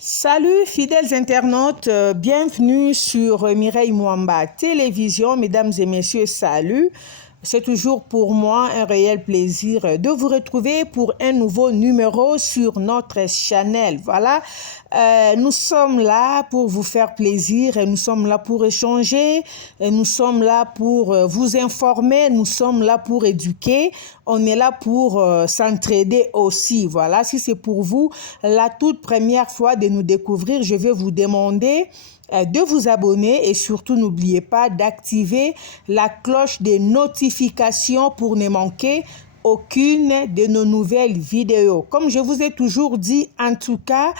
Salut fidèles internautes, bienvenue sur Mireille Mwamba Télévision. Mesdames et messieurs, salut. C'est toujours pour moi un réel plaisir de vous retrouver pour un nouveau numéro sur notre channel. Voilà, nous sommes là pour vous faire plaisir, et nous sommes là pour échanger, et nous sommes là pour vous informer, nous sommes là pour éduquer, on est là pour s'entraider aussi. Voilà, si c'est pour vous la toute première fois de nous découvrir, je vais vous demander de vous abonner et surtout n'oubliez pas d'activer la cloche des notifications pour ne manquer aucune de nos nouvelles vidéos. Comme je vous ai toujours dit, en tout cas,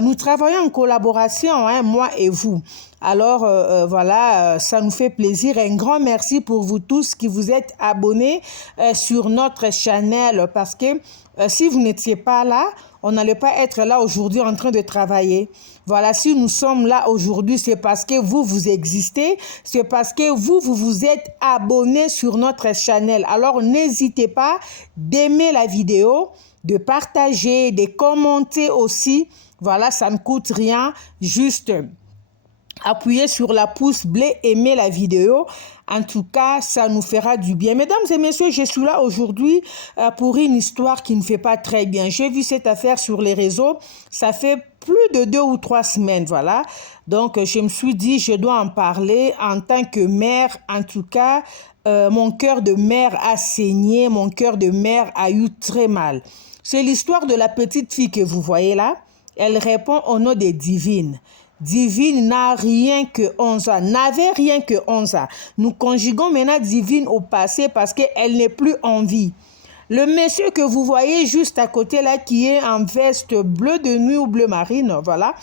nous travaillons en collaboration, moi et vous. Alors voilà, ça nous fait plaisir. Un grand merci pour vous tous qui vous êtes abonnés sur notre channel parce que si vous n'étiez pas là, on n'allait pas être là aujourd'hui en train de travailler. Voilà, si nous sommes là aujourd'hui, c'est parce que vous existez, c'est parce que vous vous êtes abonnés sur notre channel. Alors, n'hésitez pas d'aimer la vidéo, de partager, de commenter aussi. Voilà, ça ne coûte rien, juste appuyez sur la pouce bleue, aimez la vidéo. En tout cas, ça nous fera du bien. Mesdames et messieurs, je suis là aujourd'hui pour une histoire qui ne fait pas très bien. J'ai vu cette affaire sur les réseaux. Ça fait plus de 2 ou 3 semaines, voilà. Donc, je me suis dit, je dois en parler en tant que mère. En tout cas, mon cœur de mère a saigné, mon cœur de mère a eu très mal. C'est l'histoire de la petite fille que vous voyez là. Elle répond au nom de Divine. Divine n'a rien que 11 ans, n'avait rien que 11 ans. Nous conjuguons maintenant Divine au passé parce qu'elle n'est plus en vie. Le monsieur que vous voyez juste à côté là, qui est en veste bleu de nuit ou bleu marine, voilà.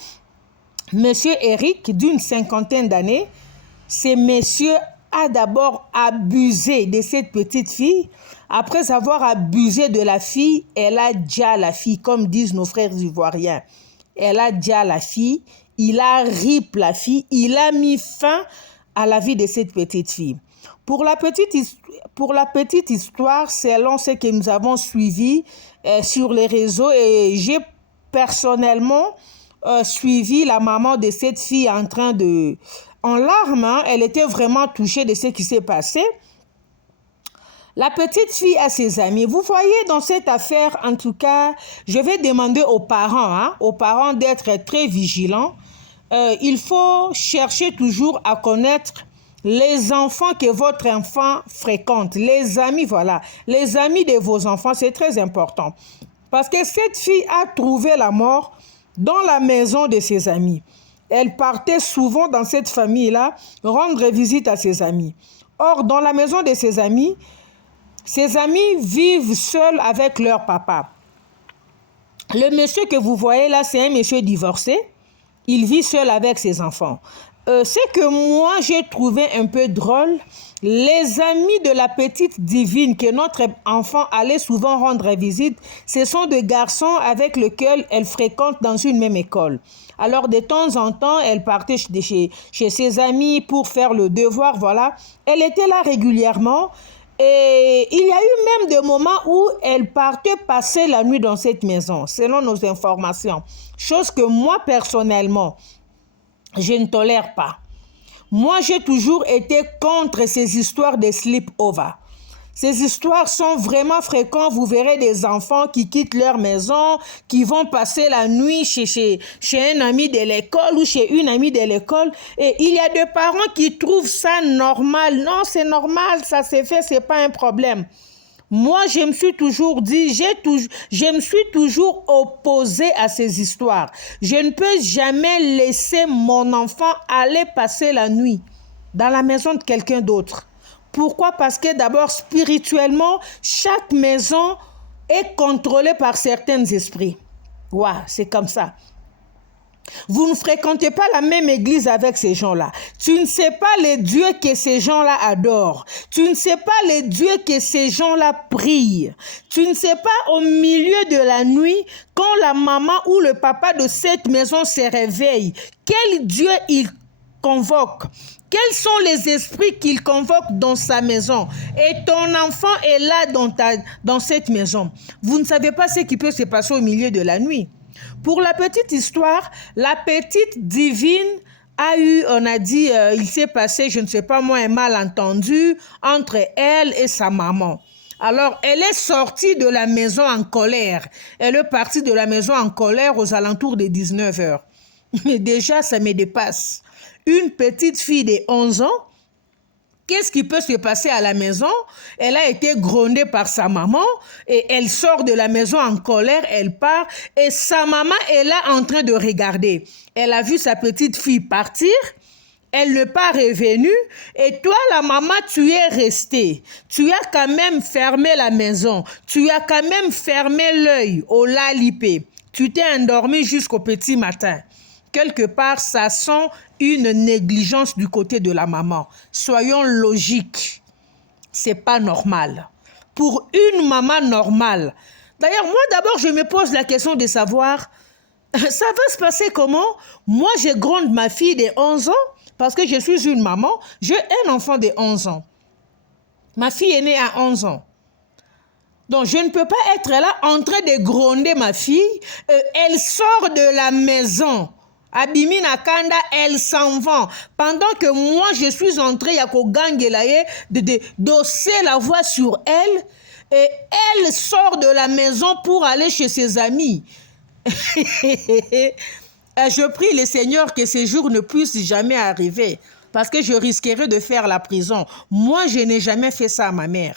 Monsieur Eric, d'une 50aine d'années, ce monsieur a d'abord abusé de cette petite fille. Après avoir abusé de la fille, elle a déjà la fille, comme disent nos frères ivoiriens. Elle a déjà la fille. Il a rip la fille, il a mis fin à la vie de cette petite fille. Pour la petite histoire, selon ce que nous avons suivi sur les réseaux, et j'ai personnellement suivi la maman de cette fille en train de... En larmes, hein, elle était vraiment touchée de ce qui s'est passé. La petite fille a ses amis. Vous voyez dans cette affaire, en tout cas, je vais demander aux parents d'être très vigilants. Il faut chercher toujours à connaître les enfants que votre enfant fréquente, les amis, voilà, les amis de vos enfants, c'est très important. Parce que cette fille a trouvé la mort dans la maison de ses amis. Elle partait souvent dans cette famille-là rendre visite à ses amis. Or, dans la maison de ses amis vivent seuls avec leur papa. Le monsieur que vous voyez là, c'est un monsieur divorcé. Il vit seul avec ses enfants. Ce que moi, j'ai trouvé un peu drôle, les amis de la petite Divine que notre enfant allait souvent rendre visite, ce sont des garçons avec lesquels elle fréquente dans une même école. Alors, de temps en temps, elle partait chez ses amis pour faire le devoir, voilà. Elle était là régulièrement. Et il y a eu même des moments où elle partait passer la nuit dans cette maison, selon nos informations. Chose que moi, personnellement, je ne tolère pas. Moi, j'ai toujours été contre ces histoires de sleep-over. Ces histoires sont vraiment fréquentes. Vous verrez des enfants qui quittent leur maison, qui vont passer la nuit chez un ami de l'école ou chez une amie de l'école. Et il y a des parents qui trouvent ça normal. Non, c'est normal, ça s'est fait, c'est pas un problème. Moi, je me suis toujours dit, je me suis toujours opposée à ces histoires. Je ne peux jamais laisser mon enfant aller passer la nuit dans la maison de quelqu'un d'autre. Pourquoi? Parce que d'abord, spirituellement, chaque maison est contrôlée par certains esprits. Ouais, c'est comme ça. Vous ne fréquentez pas la même église avec ces gens-là. Tu ne sais pas les dieux que ces gens-là adorent. Tu ne sais pas les dieux que ces gens-là prient. Tu ne sais pas au milieu de la nuit, quand la maman ou le papa de cette maison se réveille, quel dieu il convoque. Quels sont les esprits qu'il convoque dans sa maison? Et ton enfant est là dans cette maison. Vous ne savez pas ce qui peut se passer au milieu de la nuit. Pour la petite histoire, la petite Divine a eu, on a dit, il s'est passé, je ne sais pas moi, un malentendu entre elle et sa maman. Alors, elle est sortie de la maison en colère. Elle est partie de la maison en colère aux alentours de 19 heures. Mais déjà, ça me dépasse. Une petite fille de 11 ans, qu'est-ce qui peut se passer à la maison? Elle a été grondée par sa maman et elle sort de la maison en colère, elle part et sa maman est là en train de regarder. Elle a vu sa petite fille partir, elle n'est pas revenue et toi, la maman, tu es restée. Tu as quand même fermé la maison, tu as quand même fermé l'œil au lalipé. Tu t'es endormi jusqu'au petit matin. Quelque part, ça sent une négligence du côté de la maman. Soyons logiques. C'est pas normal. Pour une maman normale. D'ailleurs, moi d'abord, je me pose la question de savoir, ça va se passer comment? Moi, je gronde ma fille de 11 ans parce que je suis une maman. J'ai un enfant de 11 ans. Ma fille est née à 11 ans. Donc, je ne peux pas être là en train de gronder ma fille. Elle sort de la maison. Abimi Nakanda, elle s'en va. Pendant que moi, je suis entrée de d'osser la voix sur elle. Et elle sort de la maison pour aller chez ses amis. Je prie le Seigneur que ces jours ne puissent jamais arriver. Parce que je risquerais de faire la prison. Moi, je n'ai jamais fait ça à ma mère.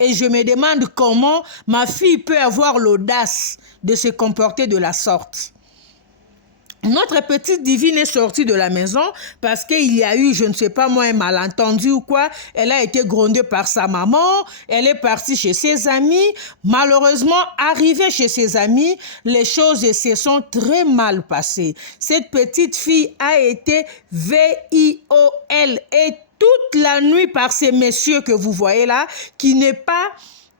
Et je me demande comment ma fille peut avoir l'audace de se comporter de la sorte. Notre petite Divine est sortie de la maison parce qu'il y a eu, je ne sais pas moi, un malentendu ou quoi. Elle a été grondée par sa maman. Elle est partie chez ses amis. Malheureusement, arrivée chez ses amis, les choses se sont très mal passées. Cette petite fille a été VIOL et toute la nuit par ces messieurs que vous voyez là, qui n'est pas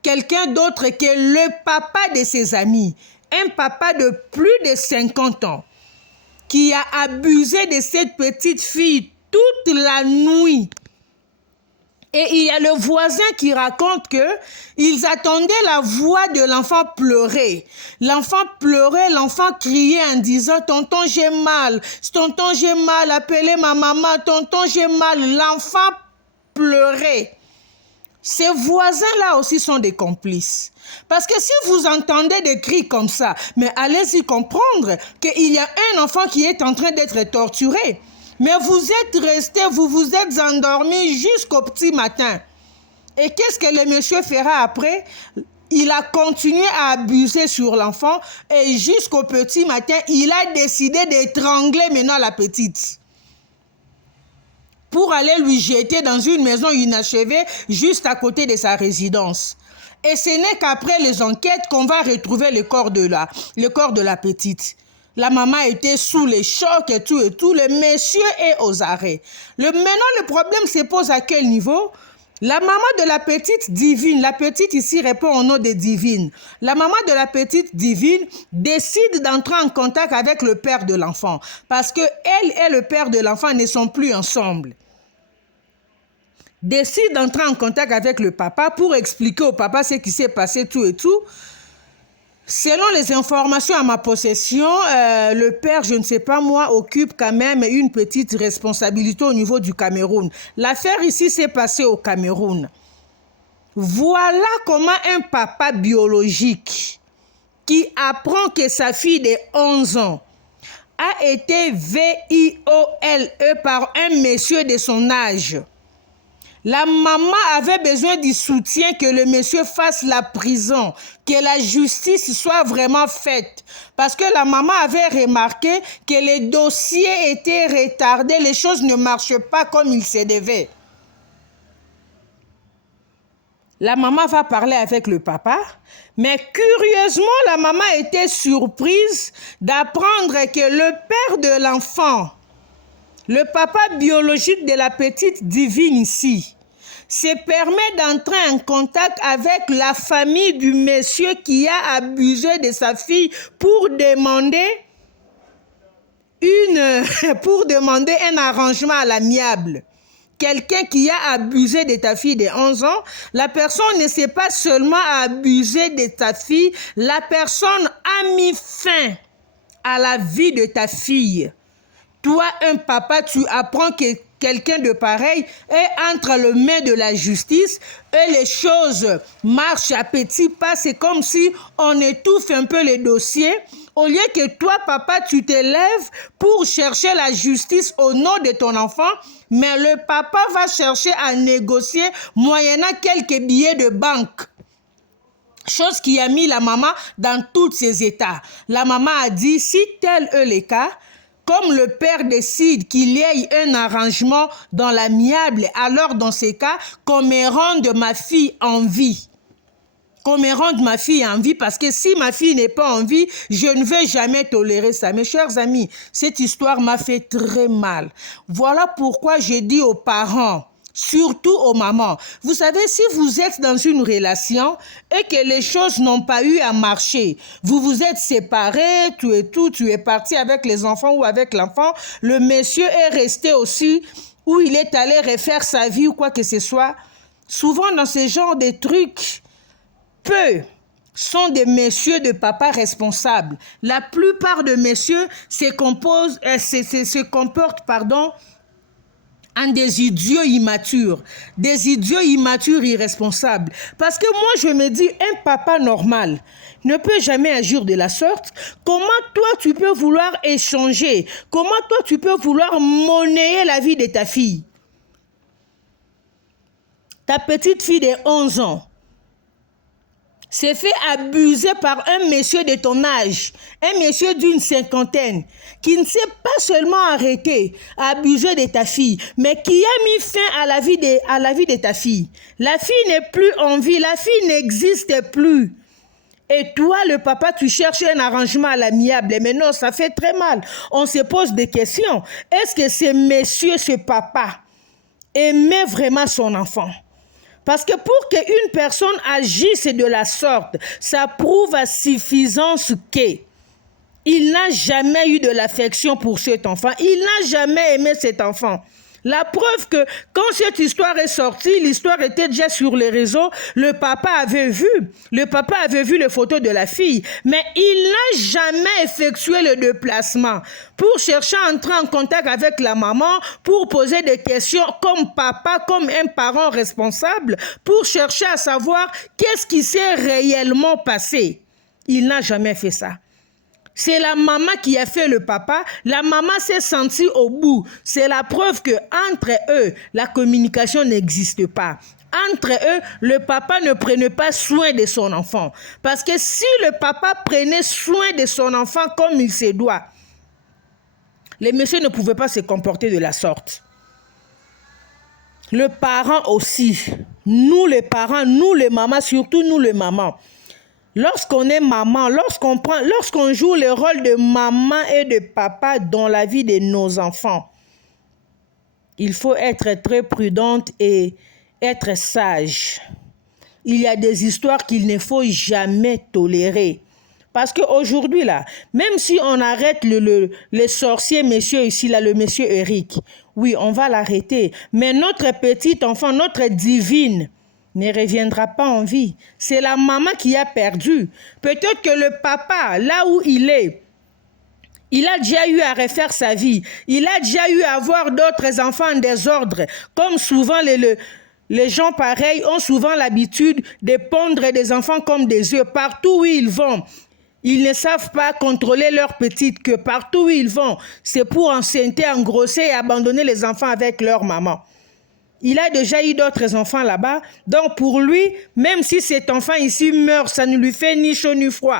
quelqu'un d'autre que le papa de ses amis. Un papa de plus de 50 ans. Qui a abusé de cette petite fille toute la nuit. Et il y a le voisin qui raconte que ils attendaient la voix de l'enfant pleurer. L'enfant pleurait, l'enfant criait en disant « Tonton, j'ai mal. Tonton, j'ai mal. Appelez ma maman. Tonton, j'ai mal. » L'enfant pleurait. Ces voisins-là aussi sont des complices. Parce que si vous entendez des cris comme ça, mais allez-y comprendre qu'il y a un enfant qui est en train d'être torturé. Mais vous êtes resté, vous vous êtes endormi jusqu'au petit matin. Et qu'est-ce que le monsieur fera après? Il a continué à abuser sur l'enfant et jusqu'au petit matin, il a décidé d'étrangler maintenant la petite. Pour aller lui jeter dans une maison inachevée juste à côté de sa résidence. Et ce n'est qu'après les enquêtes qu'on va retrouver le corps de la petite. La maman était sous les chocs et tout. Le monsieur est aux arrêts. Maintenant, le problème se pose à quel niveau? La maman de la petite Divine, la petite ici répond au nom de Divine. La maman de la petite Divine décide d'entrer en contact avec le père de l'enfant. Parce que elle et le père de l'enfant ne sont plus ensemble. Décide d'entrer en contact avec le papa pour expliquer au papa ce qui s'est passé, tout et tout. Selon les informations à ma possession, le père, je ne sais pas moi, occupe quand même une petite responsabilité au niveau du Cameroun. L'affaire ici s'est passée au Cameroun. Voilà comment un papa biologique qui apprend que sa fille de 11 ans a été VIOLE par un monsieur de son âge. La maman avait besoin du soutien que le monsieur fasse la prison, que la justice soit vraiment faite. Parce que la maman avait remarqué que les dossiers étaient retardés, les choses ne marchaient pas comme il se devait. La maman va parler avec le papa, mais curieusement, la maman était surprise d'apprendre que le père de l'enfant, le papa biologique de la petite Divine ici, se permet d'entrer en contact avec la famille du monsieur qui a abusé de sa fille pour demander un arrangement à l'amiable. Quelqu'un qui a abusé de ta fille de 11 ans, la personne ne s'est pas seulement abusée de ta fille, la personne a mis fin à la vie de ta fille. Toi, un papa, tu apprends que quelqu'un de pareil est entre les mains de la justice et les choses marchent à petits pas. C'est comme si on étouffe un peu les dossiers. Au lieu que toi, papa, tu t'élèves pour chercher la justice au nom de ton enfant, mais le papa va chercher à négocier moyennant quelques billets de banque. Chose qui a mis la maman dans tous ses états. La maman a dit, si tel est le cas, comme le père décide qu'il y ait un arrangement dans l'amiable, alors dans ces cas, qu'on me rende ma fille en vie. Qu'on me rende ma fille en vie, parce que si ma fille n'est pas en vie, je ne vais jamais tolérer ça. Mes chers amis, cette histoire m'a fait très mal. Voilà pourquoi je dis aux parents, surtout aux mamans, vous savez, si vous êtes dans une relation et que les choses n'ont pas eu à marcher, vous vous êtes séparés, tu es parti avec les enfants ou avec l'enfant, le monsieur est resté aussi où il est allé refaire sa vie ou quoi que ce soit. Souvent dans ce genre de trucs, peu sont des messieurs de papa responsables. La plupart de messieurs se comportent en des idiots immatures irresponsables. Parce que moi, je me dis, un papa normal ne peut jamais agir de la sorte. Comment toi, tu peux vouloir échanger? Comment toi, tu peux vouloir monnayer la vie de ta fille? Ta petite fille de 11 ans s'est fait abuser par un monsieur de ton âge, un monsieur d'une cinquantaine, qui ne s'est pas seulement arrêté à abuser de ta fille, mais qui a mis fin à la vie de ta fille. La fille n'est plus en vie, la fille n'existe plus. Et toi, le papa, tu cherches un arrangement à l'amiable. Mais non, ça fait très mal. On se pose des questions. Est-ce que ce monsieur, ce papa, aimait vraiment son enfant? Parce que pour qu'une personne agisse de la sorte, ça prouve à suffisance qu'il n'a jamais eu de l'affection pour cet enfant. Il n'a jamais aimé cet enfant. La preuve que quand cette histoire est sortie, l'histoire était déjà sur les réseaux, le papa avait vu les photos de la fille, mais il n'a jamais effectué le déplacement pour chercher à entrer en contact avec la maman, pour poser des questions comme papa, comme un parent responsable, pour chercher à savoir qu'est-ce qui s'est réellement passé. Il n'a jamais fait ça. C'est la maman qui a fait le papa. La maman s'est sentie au bout. C'est la preuve que entre eux, la communication n'existe pas. Entre eux, le papa ne prenait pas soin de son enfant. Parce que si le papa prenait soin de son enfant comme il se doit, les messieurs ne pouvaient pas se comporter de la sorte. Le parent aussi. Nous les parents, nous les mamans, surtout nous les mamans. Lorsqu'on est maman, lorsqu'on joue le rôle de maman et de papa dans la vie de nos enfants, il faut être très prudente et être sage. Il y a des histoires qu'il ne faut jamais tolérer. Parce qu'aujourd'hui, là, même si on arrête le sorcier monsieur ici, là, le monsieur Eric, oui, on va l'arrêter. Mais notre petit enfant, notre divine, ne reviendra pas en vie. C'est la maman qui a perdu. Peut-être que le papa, là où il est, il a déjà eu à refaire sa vie. Il a déjà eu à avoir d'autres enfants en désordre. Comme souvent les gens pareils ont souvent l'habitude de pondre des enfants comme des œufs. Partout où ils vont, ils ne savent pas contrôler leur petite queue. Partout où ils vont, c'est pour enceinte, engrosser et abandonner les enfants avec leur maman. Il a déjà eu d'autres enfants là-bas. Donc pour lui, même si cet enfant ici meurt, ça ne lui fait ni chaud ni froid.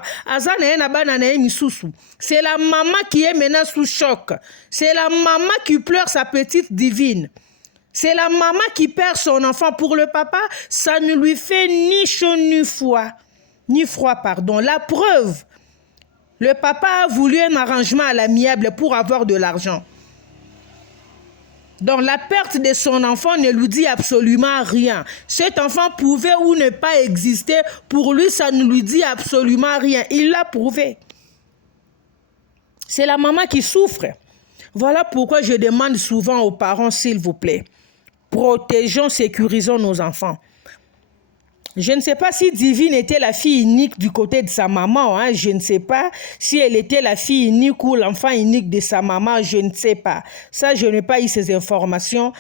C'est la maman qui est maintenant sous choc. C'est la maman qui pleure sa petite divine. C'est la maman qui perd son enfant. Pour le papa, ça ne lui fait ni chaud ni froid. La preuve, le papa a voulu un arrangement à l'amiable pour avoir de l'argent. Donc la perte de son enfant ne lui dit absolument rien. Cet enfant pouvait ou ne pas exister. Pour lui, ça ne lui dit absolument rien. Il l'a prouvé. C'est la maman qui souffre. Voilà pourquoi je demande souvent aux parents, s'il vous plaît, protégeons, sécurisons nos enfants. Je ne sais pas si Divine était la fille unique du côté de sa maman. Hein. Je ne sais pas si elle était la fille unique ou l'enfant unique de sa maman. Je ne sais pas. Ça, je n'ai pas eu ces informations.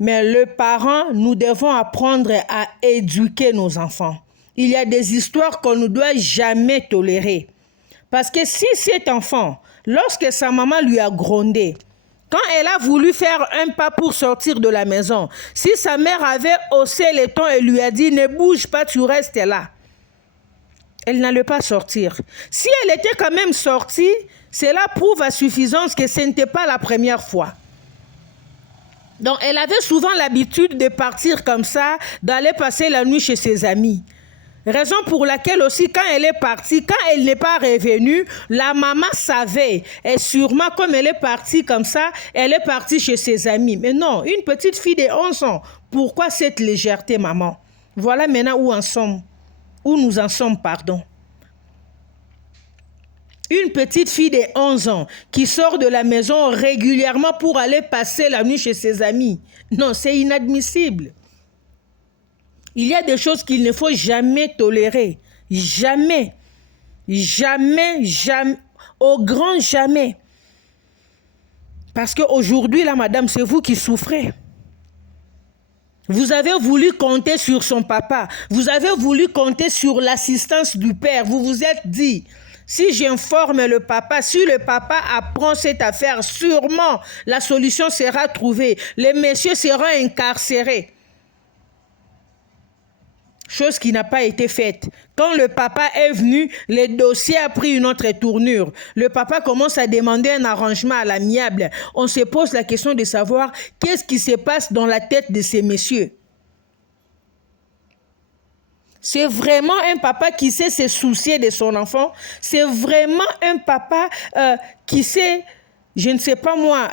Mais le parent, nous devons apprendre à éduquer nos enfants. Il y a des histoires qu'on ne doit jamais tolérer. Parce que si cet enfant, lorsque sa maman lui a grondé, quand elle a voulu faire un pas pour sortir de la maison, si sa mère avait haussé les tons et lui a dit « Ne bouge pas, tu restes là », elle n'allait pas sortir. Si elle était quand même sortie, cela prouve à suffisance que ce n'était pas la première fois. Donc, elle avait souvent l'habitude de partir comme ça, d'aller passer la nuit chez ses amis. Raison pour laquelle aussi, quand elle est partie, quand elle n'est pas revenue, la maman savait. Et sûrement, comme elle est partie comme ça, elle est partie chez ses amis. Mais non, une petite fille de 11 ans, pourquoi cette légèreté, maman? Voilà maintenant où nous en sommes, pardon. Une petite fille de 11 ans qui sort de la maison régulièrement pour aller passer la nuit chez ses amis. Non, c'est inadmissible. Il y a des choses qu'il ne faut jamais tolérer. Jamais. Jamais, jamais. Au grand jamais. Parce qu'aujourd'hui, là, madame, c'est vous qui souffrez. Vous avez voulu compter sur son papa. Vous avez voulu compter sur l'assistance du père. Vous vous êtes dit, si j'informe le papa, si le papa apprend cette affaire, sûrement la solution sera trouvée. Le monsieur sera incarcéré. Chose qui n'a pas été faite. Quand le papa est venu, le dossier a pris une autre tournure. Le papa commence à demander un arrangement à l'amiable. On se pose la question de savoir qu'est-ce qui se passe dans la tête de ces messieurs. C'est vraiment un papa qui sait se soucier de son enfant. C'est vraiment un papa qui sait, je ne sais pas moi,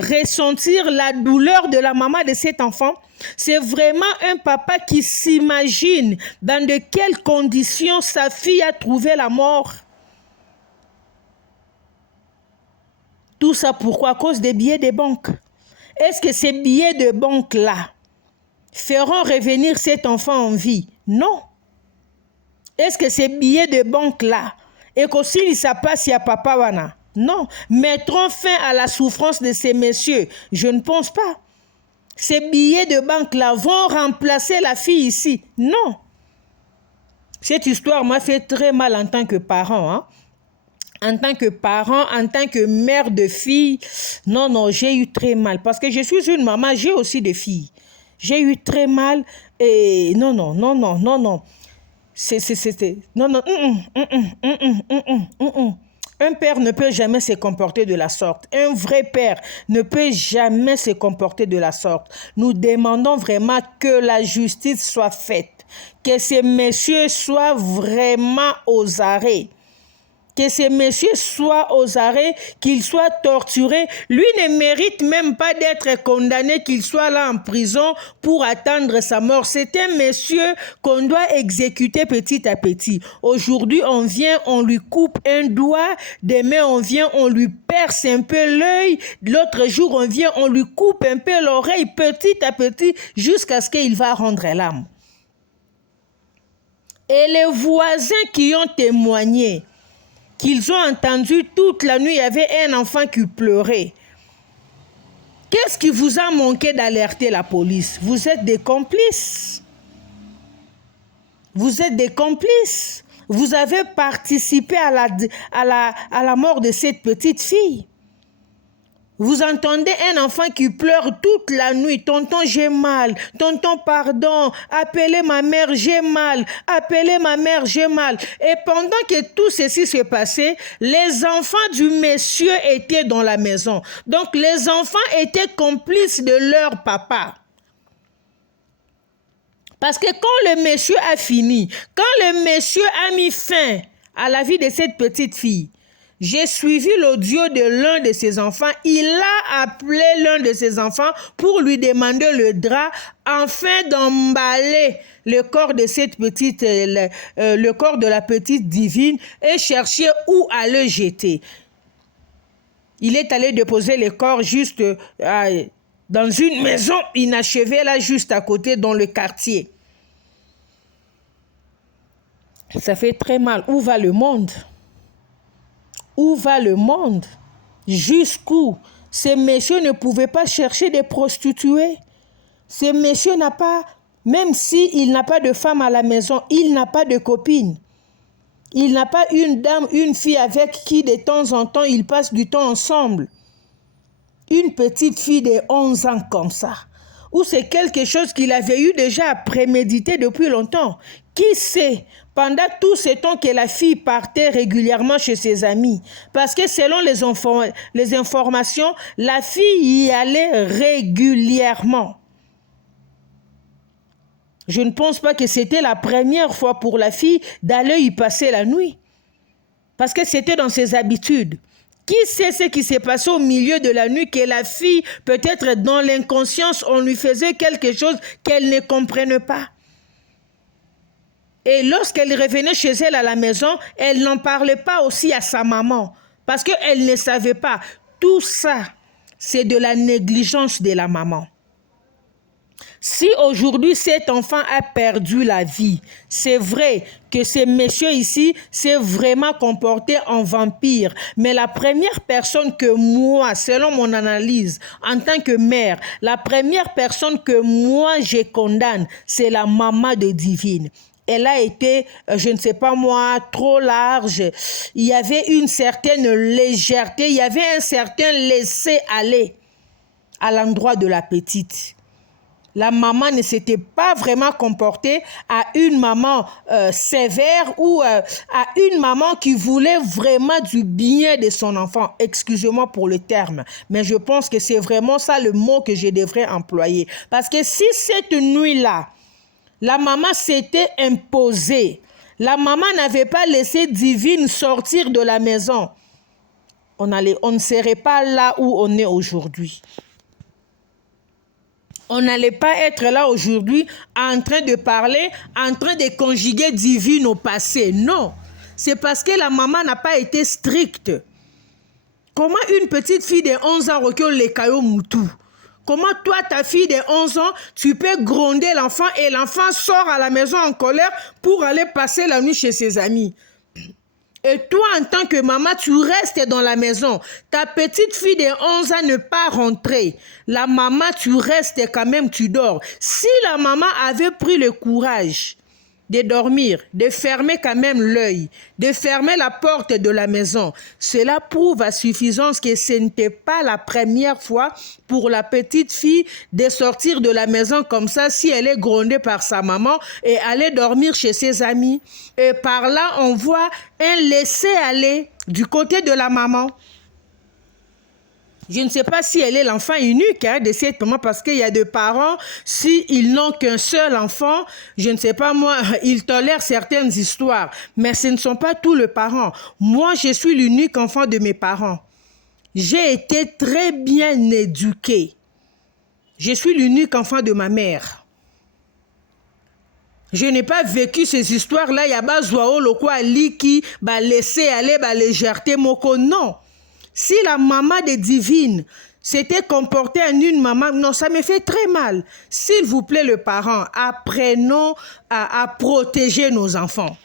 ressentir la douleur de la maman de cet enfant. C'est vraiment un papa qui s'imagine dans de quelles conditions sa fille a trouvé la mort. Tout ça pourquoi? À cause des billets de banque. Est-ce que ces billets de banque-là feront revenir cet enfant en vie? Non. Est-ce que ces billets de banque-là, et qu'aussi il s'apasse à papa wana? Non. Mettront fin à la souffrance de ces messieurs? Je ne pense pas. Ces billets de banque-là vont remplacer la fille ici? Non. Cette histoire m'a fait très mal en tant que parent. Hein? En tant que parent, en tant que mère de fille. Non, non, j'ai eu très mal. Parce que je suis une maman, j'ai aussi des filles. J'ai eu très mal et non, non, non, non, non, non. C'était... Non, non. Un père ne peut jamais se comporter de la sorte. Un vrai père ne peut jamais se comporter de la sorte. Nous demandons vraiment que la justice soit faite. Que ces messieurs soient vraiment aux arrêts. Que ces messieurs soient aux arrêts, qu'ils soient torturés. Lui ne mérite même pas d'être condamné, qu'il soit là en prison pour attendre sa mort. C'est un monsieur qu'on doit exécuter petit à petit. Aujourd'hui, on vient, on lui coupe un doigt. Demain, on vient, on lui perce un peu l'œil. L'autre jour, on vient, on lui coupe un peu l'oreille petit à petit jusqu'à ce qu'il va rendre l'âme. Et les voisins qui ont témoigné, qu'ils ont entendu toute la nuit, il y avait un enfant qui pleurait. Qu'est-ce qui vous a manqué d'alerter la police? Vous êtes des complices. Vous êtes des complices. Vous avez participé à la mort de cette petite fille. Vous entendez un enfant qui pleure toute la nuit. Tonton, j'ai mal. Tonton, pardon. Appelez ma mère, j'ai mal. Appelez ma mère, j'ai mal. Et pendant que tout ceci se passait, les enfants du monsieur étaient dans la maison. Donc, les enfants étaient complices de leur papa. Parce que quand le monsieur a fini, quand le monsieur a mis fin à la vie de cette petite fille, j'ai suivi l'audio de l'un de ses enfants. Il a appelé l'un de ses enfants pour lui demander le drap afin d'emballer le corps de cette petite, le corps de la petite Divine et chercher où aller jeter. Il est allé déposer le corps juste dans une maison inachevée là juste à côté dans le quartier. Ça fait très mal. Où va le monde? Où va le monde? Jusqu'où? Ces messieurs ne pouvaient pas chercher des prostituées. Ces messieurs n'a pas, même s'il n'a pas de femme à la maison, il n'a pas de copine. Il n'a pas une dame, une fille avec qui de temps en temps ils passent du temps ensemble. Une petite fille de 11 ans comme ça. Ou c'est quelque chose qu'il avait eu déjà à préméditer depuis longtemps. Qui sait, pendant tout ce temps que la fille partait régulièrement chez ses amis. Parce que selon les informations, la fille y allait régulièrement. Je ne pense pas que c'était la première fois pour la fille d'aller y passer la nuit. Parce que c'était dans ses habitudes. Qui sait ce qui s'est passé au milieu de la nuit que la fille, peut-être dans l'inconscience, on lui faisait quelque chose qu'elle ne comprenait pas. Et lorsqu'elle revenait chez elle à la maison, elle n'en parlait pas aussi à sa maman. Parce qu'elle ne savait pas. Tout ça, c'est de la négligence de la maman. Si aujourd'hui cet enfant a perdu la vie, c'est vrai que ces messieurs ici s'est vraiment comporté en vampire. Mais la première personne que moi, selon mon analyse, en tant que mère, la première personne que moi je condamne, c'est la maman de Divine. Elle a été, je ne sais pas moi, trop large. Il y avait une certaine légèreté, il y avait un certain laisser-aller à l'endroit de la petite. La maman ne s'était pas vraiment comportée à une maman sévère ou à une maman qui voulait vraiment du bien de son enfant. Excusez-moi pour le terme, mais je pense que c'est vraiment ça le mot que je devrais employer. Parce que si cette nuit-là, la maman s'était imposée, la maman n'avait pas laissé Divine sortir de la maison, on ne serait pas là où on est aujourd'hui. On n'allait pas être là aujourd'hui en train de parler, en train de conjuguer Divine au passé. Non, c'est parce que la maman n'a pas été stricte. Comment une petite fille de 11 ans recule les cailloux moutou? Comment toi, ta fille de 11 ans, tu peux gronder l'enfant et l'enfant sort à la maison en colère pour aller passer la nuit chez ses amis? Et toi, en tant que maman, tu restes dans la maison. Ta petite fille de 11 ans ne pas rentrer. La maman, tu restes quand même, tu dors. Si la maman avait pris le courage de dormir, de fermer quand même l'œil, de fermer la porte de la maison, cela prouve à suffisance que ce n'était pas la première fois pour la petite fille de sortir de la maison comme ça si elle est grondée par sa maman et aller dormir chez ses amis. Et par là, on voit un laisser-aller du côté de la maman. Je ne sais pas si elle est l'enfant unique de cette maman, parce qu'il y a des parents, s'ils n'ont qu'un seul enfant, je ne sais pas moi, ils tolèrent certaines histoires. Mais ce ne sont pas tous les parents. Moi, je suis l'unique enfant de mes parents. J'ai été très bien éduquée. Je suis l'unique enfant de ma mère. Je n'ai pas vécu ces histoires-là. Il y a pas Zoao, le quoi, Liki, laisser aller, légèreté, moko. Non. Si la maman de Divine s'était comportée en une maman, non, ça me fait très mal. S'il vous plaît, les parents, apprenons à protéger nos enfants.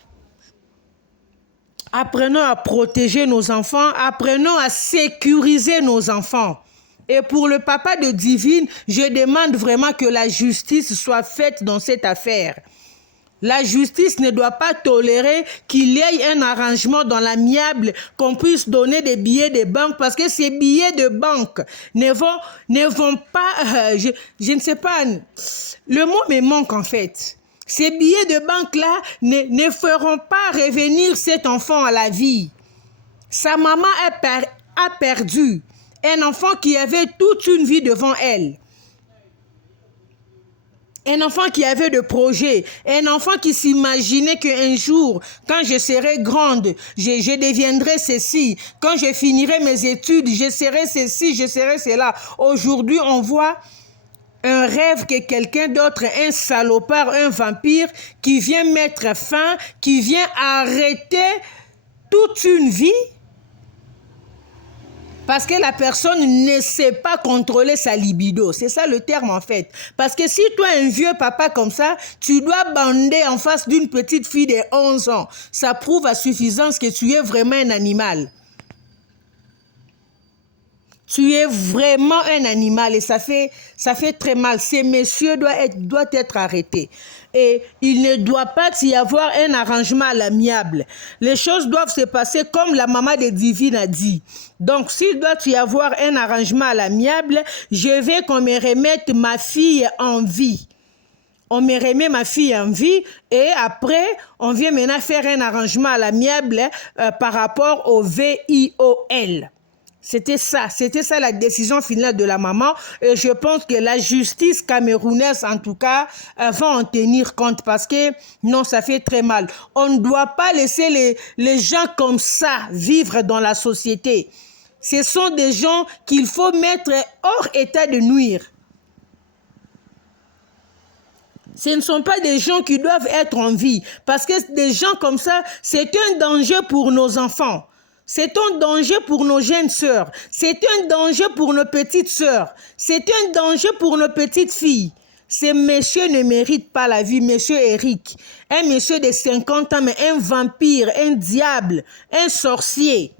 Apprenons à protéger nos enfants, apprenons à sécuriser nos enfants. Et pour le papa de Divine, je demande vraiment que la justice soit faite dans cette affaire. La justice ne doit pas tolérer qu'il y ait un arrangement dans l'amiable, qu'on puisse donner des billets de banque, parce que ces billets de banque ne vont pas, je ne sais pas, le mot me manque en fait. Ces billets de banque-là ne feront pas revenir cet enfant à la vie. Sa maman a perdu un enfant qui avait toute une vie devant elle. Un enfant qui avait de projets, un enfant qui s'imaginait qu'un jour, quand je serai grande, je deviendrai ceci. Quand je finirai mes études, je serai ceci, je serai cela. Aujourd'hui, on voit un rêve que quelqu'un d'autre, un salopard, un vampire, qui vient mettre fin, qui vient arrêter toute une vie. Parce que la personne ne sait pas contrôler sa libido. C'est ça le terme en fait. Parce que si toi, un vieux papa comme ça, tu dois bander en face d'une petite fille de 11 ans, ça prouve à suffisance que tu es vraiment un animal. Tu es vraiment un animal et ça fait très mal. Ces messieurs doivent être arrêtés. Et il ne doit pas y avoir un arrangement à l'amiable. Les choses doivent se passer comme la maman de Divine a dit. Donc, s'il doit y avoir un arrangement à l'amiable, je veux qu'on me remette ma fille en vie. On me remet ma fille en vie et après, on vient maintenant faire un arrangement à l'amiable par rapport au VIOL. C'était ça la décision finale de la maman et je pense que la justice camerounaise en tout cas va en tenir compte parce que non, ça fait très mal. On ne doit pas laisser les gens comme ça vivre dans la société. Ce sont des gens qu'il faut mettre hors état de nuire. Ce ne sont pas des gens qui doivent être en vie parce que des gens comme ça, c'est un danger pour nos enfants. C'est un danger pour nos jeunes sœurs. C'est un danger pour nos petites sœurs. C'est un danger pour nos petites filles. Ces messieurs ne méritent pas la vie. Monsieur Eric, un monsieur de 50 ans, mais un vampire, un diable, un sorcier.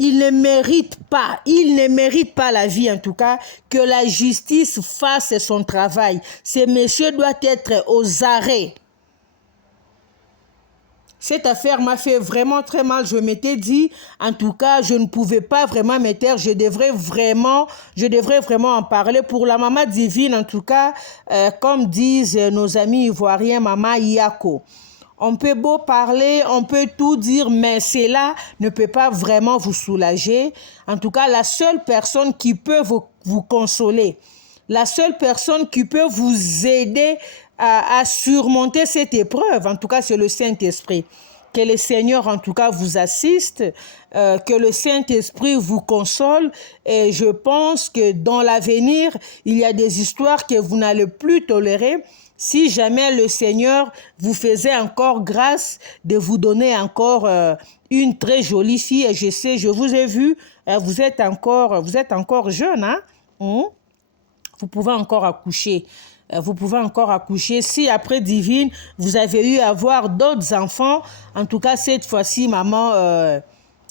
Il ne mérite pas la vie en tout cas, que la justice fasse son travail. Ces messieurs doivent être aux arrêts. Cette affaire m'a fait vraiment très mal. Je m'étais dit, en tout cas, je ne pouvais pas vraiment me taire. Je devrais vraiment en parler. Pour la maman Divine, en tout cas, comme disent nos amis ivoiriens, maman Yako. On peut beau parler, on peut tout dire, mais cela ne peut pas vraiment vous soulager. En tout cas, la seule personne qui peut vous consoler, la seule personne qui peut vous aider à surmonter cette épreuve, en tout cas, c'est le Saint-Esprit. Que le Seigneur, en tout cas, vous assiste, que le Saint-Esprit vous console. Et je pense que dans l'avenir, il y a des histoires que vous n'allez plus tolérer. Si jamais le Seigneur vous faisait encore grâce de vous donner encore une très jolie fille, et je sais, je vous ai vu, vous êtes encore jeune, hein? Vous pouvez encore accoucher. Vous pouvez encore accoucher. Si après Divine, vous avez eu à avoir d'autres enfants, en tout cas cette fois-ci, maman,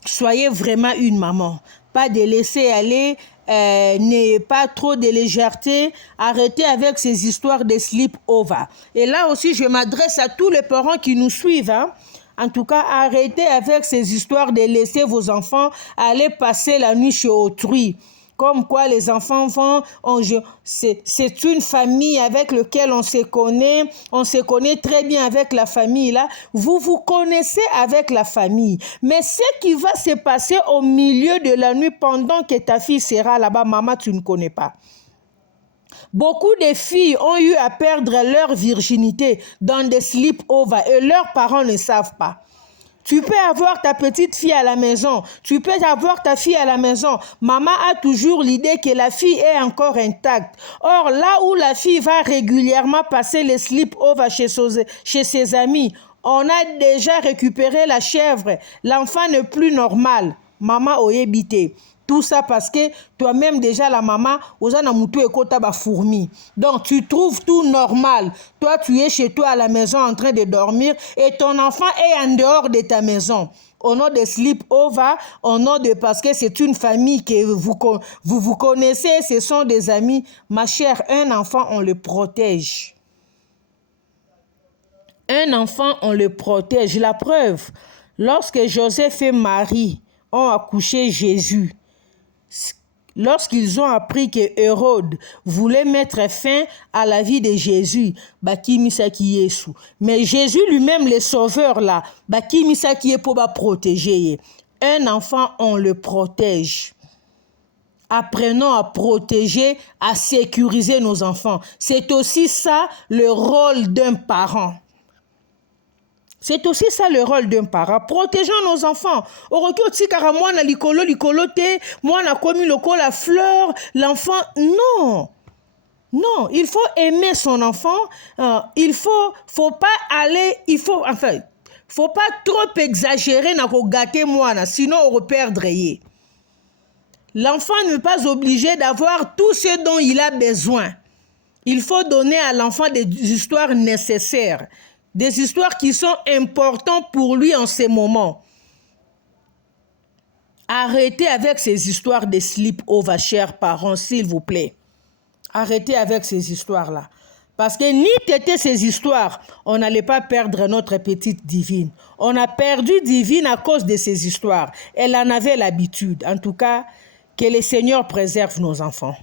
soyez vraiment une maman. Pas de laisser aller, n'ayez pas trop de légèreté. Arrêtez avec ces histoires de sleep-over. Et là aussi, je m'adresse à tous les parents qui nous suivent, hein. En tout cas, arrêtez avec ces histoires de laisser vos enfants aller passer la nuit chez autrui. Comme quoi les enfants vont, c'est une famille avec laquelle on se connaît très bien avec la famille là. Vous vous connaissez avec la famille, mais ce qui va se passer au milieu de la nuit pendant que ta fille sera là-bas, maman, tu ne connais pas. Beaucoup de filles ont eu à perdre leur virginité dans des sleep-over et leurs parents ne savent pas. Tu peux avoir ta petite fille à la maison. Tu peux avoir ta fille à la maison. Maman a toujours l'idée que la fille est encore intacte. Or, là où la fille va régulièrement passer les sleep-over chez ses amis, on a déjà récupéré la chèvre. L'enfant n'est plus normal. Maman oyebite. Tout ça parce que toi-même déjà la maman, osana mutu ekota ba fourmi. Donc tu trouves tout normal. Toi tu es chez toi à la maison en train de dormir et ton enfant est en dehors de ta maison. Au nom de sleep-over, au nom de parce que c'est une famille que vous connaissez, ce sont des amis. Ma chère, un enfant on le protège. Un enfant on le protège. La preuve, lorsque Joseph et Marie ont accouché Jésus, lorsqu'ils ont appris que Hérode voulait mettre fin à la vie de Jésus, mais Jésus lui-même, le sauveur là, pour protéger. Un enfant, on le protège. Apprenons à protéger, à sécuriser nos enfants. C'est aussi ça le rôle d'un parent. C'est aussi ça le rôle d'un parent. Protégeons nos enfants. Au retour, si car moi na likolo te, moi na komi loko la fleur, l'enfant, non. Non, il faut aimer son enfant. Il faut pas aller, enfin, Faut pas trop exagérer na ko gâter moi, sinon on va perdre. L'enfant n'est pas obligé d'avoir tout ce dont il a besoin. Il faut donner à l'enfant des histoires nécessaires, des histoires qui sont importantes pour lui en ces moments. Arrêtez avec ces histoires de sleep-over, chers parents, s'il vous plaît. Arrêtez avec ces histoires-là. Parce que ni t'étais ces histoires, on n'allait pas perdre notre petite divine. On a perdu divine à cause de ces histoires. Elle en avait l'habitude. En tout cas, que le Seigneur préserve nos enfants.